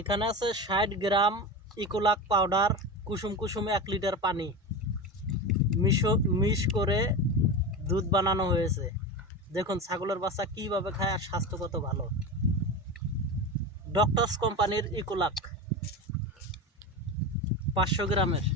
এখানে আছে ৬০ গ্রাম ইকোলাক পাউডার, কুসুম কুসুমে ১ লিটার পানি মিশ করে দুধ বানানো হয়েছে। দেখুন ছাগলের বাচ্চা কীভাবে খায় আর স্বাস্থ্য কত ভালো। ডক্টরস কোম্পানির ইকোলাক ৫০০ গ্রামের।